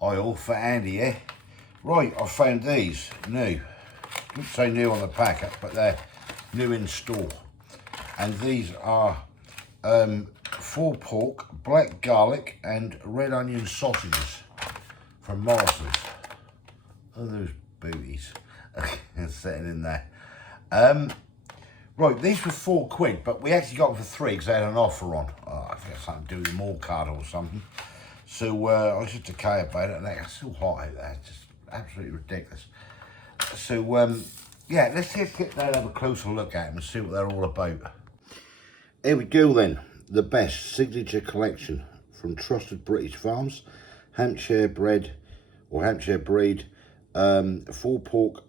Aisle for Andy, yeah? Right, I found these new. Didn't say new on the packet, but they're new in store. And these are 4 pork, black garlic and red onion sausages from Morrisons. Oh, those booties sitting in there. Right, these were £4, but we actually got them for 3 because they had an offer on. Oh, I think it's something to do with the mall card or something. So I was just okay about it, and it's so hot out there, it's just absolutely ridiculous. So yeah, let's just get there and have a closer look at them and see what they're all about. Here we go then, the best signature collection from trusted British farms, Hampshire bred or Hampshire breed, 4 pork,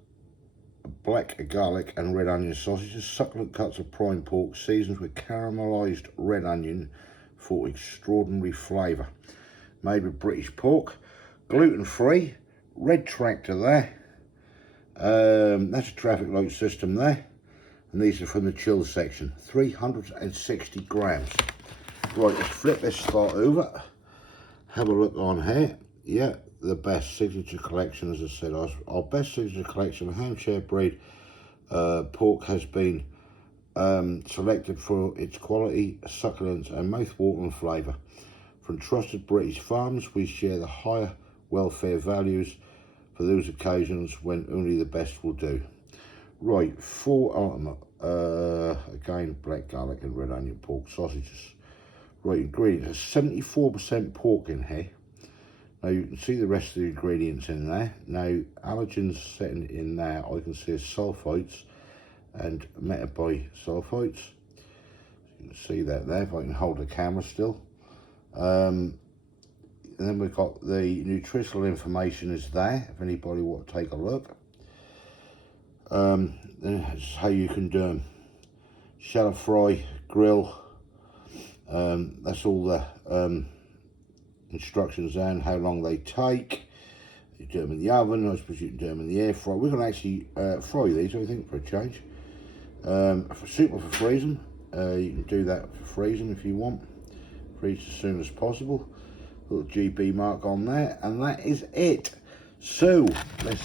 black garlic and red onion sausages, succulent cuts of prime pork seasoned with caramelised red onion for extraordinary flavour. Made with British pork, gluten-free, red tractor there. That's a traffic light system there. And these are from the chill section, 360 grams. Right, let's flip this start over. Have a look on here. Yeah, the best signature collection, as I said, our best signature collection of Hampshire breed pork has been selected for its quality, succulence and mouth-watering flavour. From trusted British farms, we share the higher welfare values for those occasions when only the best will do. Right, 4 ultimate, again, black garlic and red onion pork sausages. Right, ingredients, 74% pork in here. Now you can see the rest of the ingredients in there. Now, allergens sitting in there, I can see sulfites and metabisulfites. You can see that there, if I can hold the camera still. And then we've got the nutritional information is there, if anybody want to take a look. Then it's how you can do them. Shallow fry, grill, that's all the instructions there and how long they take. You do them in the oven, I suppose you can do them in the air fryer. We're going to actually fry these, I think, for a change. Super for freezing, you can do that for freezing if you want. Freeze as soon as possible. Little GB mark on there, and that is it. So let's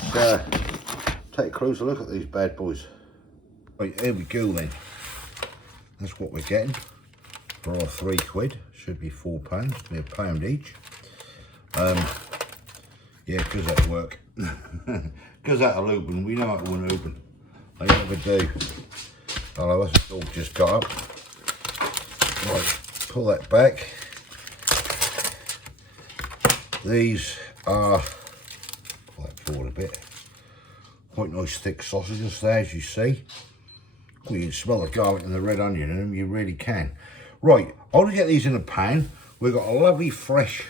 take a closer look at these bad boys. Right, here we go then. That's what we're getting for our £3. Should be £4, be £1 each. Yeah, because that'll work. Because that'll open. We know it won't open. I never do. Hello, that's a dog just got up. Right, pull that back. These are, pull that forward a bit, quite nice thick sausages there, as you see. Well, you can smell the garlic and the red onion in them, you really can. Right, I want to get these in a pan. We've got a lovely fresh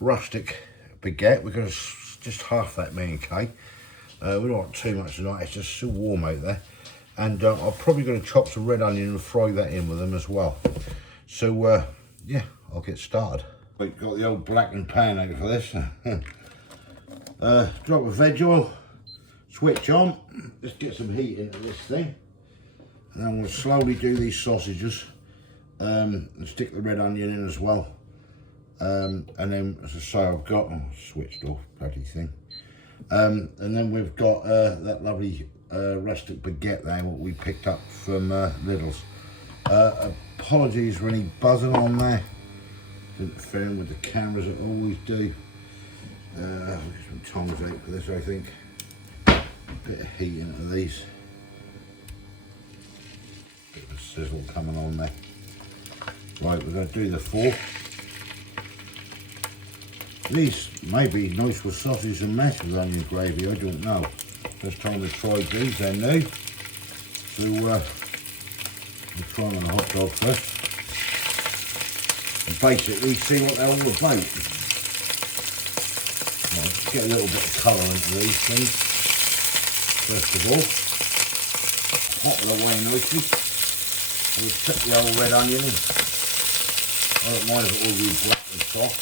rustic baguette. We're going to just half that, me and Kay. We don't want too much tonight, it's just so warm out there. And I'm probably going to chop some red onion and fry that in with them as well. So, yeah, I'll get started. We've got the old blackened pan out for this. Drop of veg oil, switch on, just get some heat into this thing. And then we'll slowly do these sausages and stick the red onion in as well. And then, as I say, I've got, switched off, bloody thing. And then we've got that lovely rustic baguette there, what we picked up from Lidl's. Apologies for any buzzing on there. Didn't film with the cameras, I always do. I'll get some tongs out for this, I think. A bit of heat into these. Bit of a sizzle coming on there. Right, we're going to do the 4. These may be nice with sausage and mash with onion gravy, I don't know. First time we've tried these, they're new. So we'll try them on a hot dog first. And basically see what they're all about. Right, just get a little bit of colour into these things. First of all, hot it away nicely. And we'll stick the old red onion in. I don't mind if it all goes black and soft.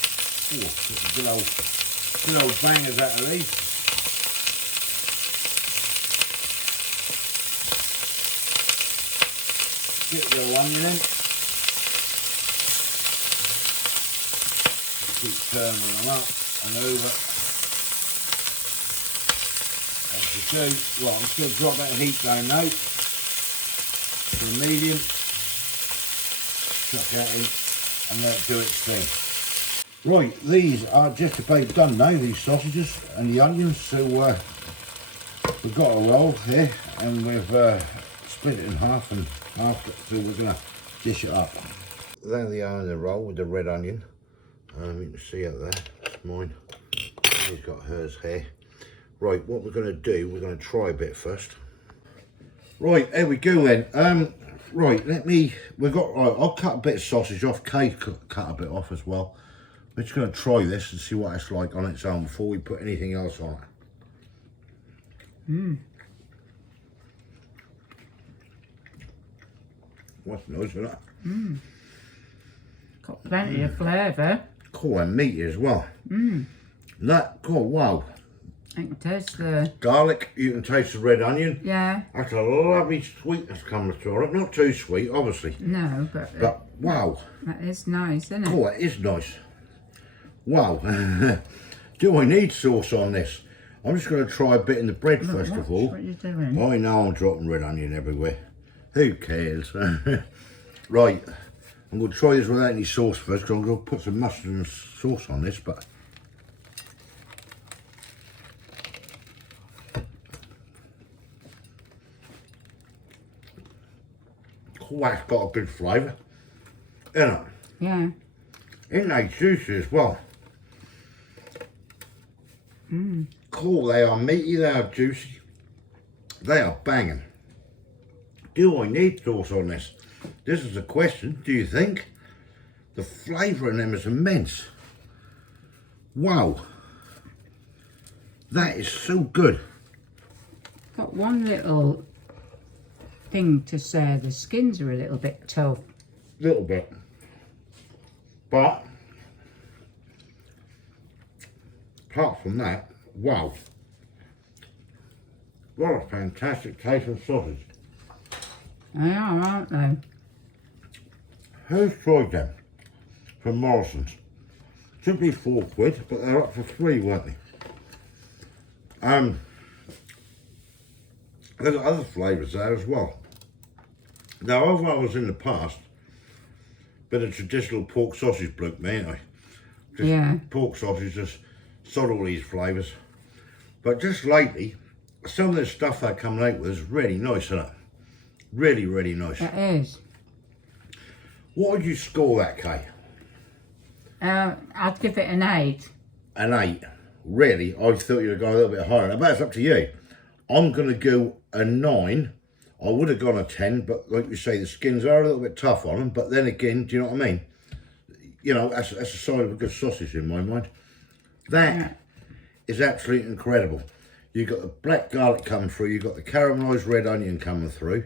Oh, good old bangers out of these. Get the little onion in. Keep turning them up and over. as we do. Right, I'm just going to drop that heat down now to the medium. Chuck that in and let it do its thing. Right, these are just about done now, these sausages and the onions. So we've got a roll here and we've split it in half and half, so we're going to dish it up. There they are in the roll with the red onion. You can see it there, it's mine. She's got hers here. Right, what we're going to do, we're going to try a bit first. Right, there we go then. Right, I'll cut a bit of sausage off. Kay cut a bit off as well. We're just going to try this and see what it's like on its own before we put anything else on it. What's nice, isn't it? Got plenty of flavour. Cool, and meaty as well. That, cool, wow. I can taste the garlic, you can taste the red onion. Yeah. That's a lovely sweetness coming through it. Not too sweet, obviously. No, but wow. That is nice, isn't it? Oh, it is nice. Wow. Do I need sauce on this? I'm just going to try a bit in the bread first of all. What are you doing? I know I'm dropping red onion everywhere. Who cares? Right. I'm going to try this without any sauce first because I'm going to put some mustard and sauce on this, but oh, that's got a good flavour, isn't it? Yeah. Isn't they juicy as well? Cool, they are meaty, they are juicy, they are banging. Do I need sauce on this? This is a question, do you think? The flavour in them is immense. Wow. That is so good. Got one little thing to say, the skins are a little bit tough. Little bit. But, apart from that, wow. What a fantastic taste of sausage. They are, aren't they? Who's tried them from Morrisons? Should be £4, but they're up for £3, weren't they? There's other flavours there as well. Now, although I was in the past, bit of traditional pork sausage bloke, me, ain't I? Just pork sausage, just sod all these flavours. But just lately, some of the stuff they're coming out with is really nice, isn't it? Really, really nice. It is. What would you score that, Kay? I'd give it an 8. An 8? Really? I thought you were going a little bit higher. But it's up to you. I'm going to go a 9. I would have gone a 10, but like you say, the skins are a little bit tough on them. But then again, do you know what I mean? You know, that's a sign of a good sausage in my mind. That is absolutely incredible. You've got the black garlic coming through, you've got the caramelised red onion coming through.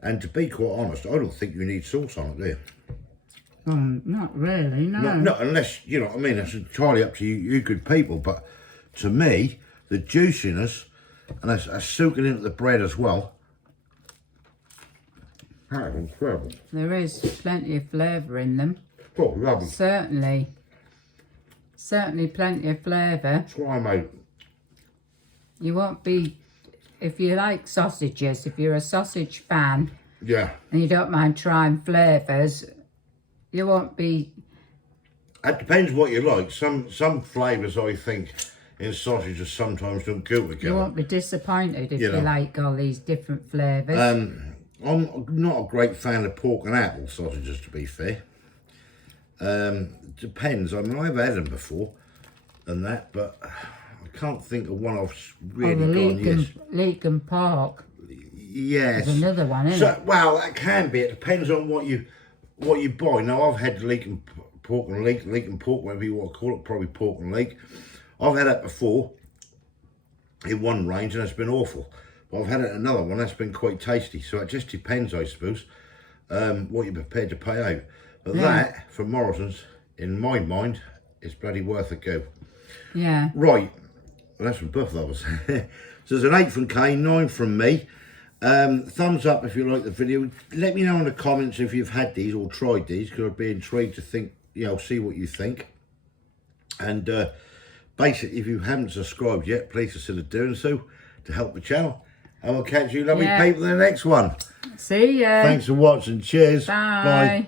And to be quite honest, I don't think you need sauce on it, do you? Not really, no. Not unless, you know what I mean, it's entirely up to you good people. But to me, the juiciness, and it's soaking into the bread as well, that's incredible. There is plenty of flavour in them. Oh, lovely. Certainly plenty of flavour. That's what I made. You won't be, if you like sausages, if you're a sausage fan, yeah, and you don't mind trying flavours, you won't be. It depends what you like. Some flavours I think in sausages sometimes don't go together. You won't be disappointed if you like all these different flavours. I'm not a great fan of pork and apple sausages, to be fair. Depends. I mean, I've had them before and that, but I can't think of one I've really gone, yes. Leek and pork. Yes. There's another one, isn't it? Well, that can be. It depends on what you buy. Now, I've had leek and pork and leek and pork, whatever you want to call it, probably pork and leek. I've had that before in one range and it's been awful. But I've had it in another one, that's been quite tasty. So it just depends, I suppose, what you're prepared to pay out. But that, from Morrisons, in my mind, is bloody worth a go. Yeah. Right. Well, that's from both of us. So there's an 8 from Kane, 9 from me. Thumbs up if you like the video. Let me know in the comments if you've had these or tried these, because I'd be intrigued to think, see what you think. And basically, if you haven't subscribed yet, please consider doing so. to help the channel. And we'll catch you lovely Yeah. people in the next one. See ya. Thanks for watching. Cheers. Bye. Bye.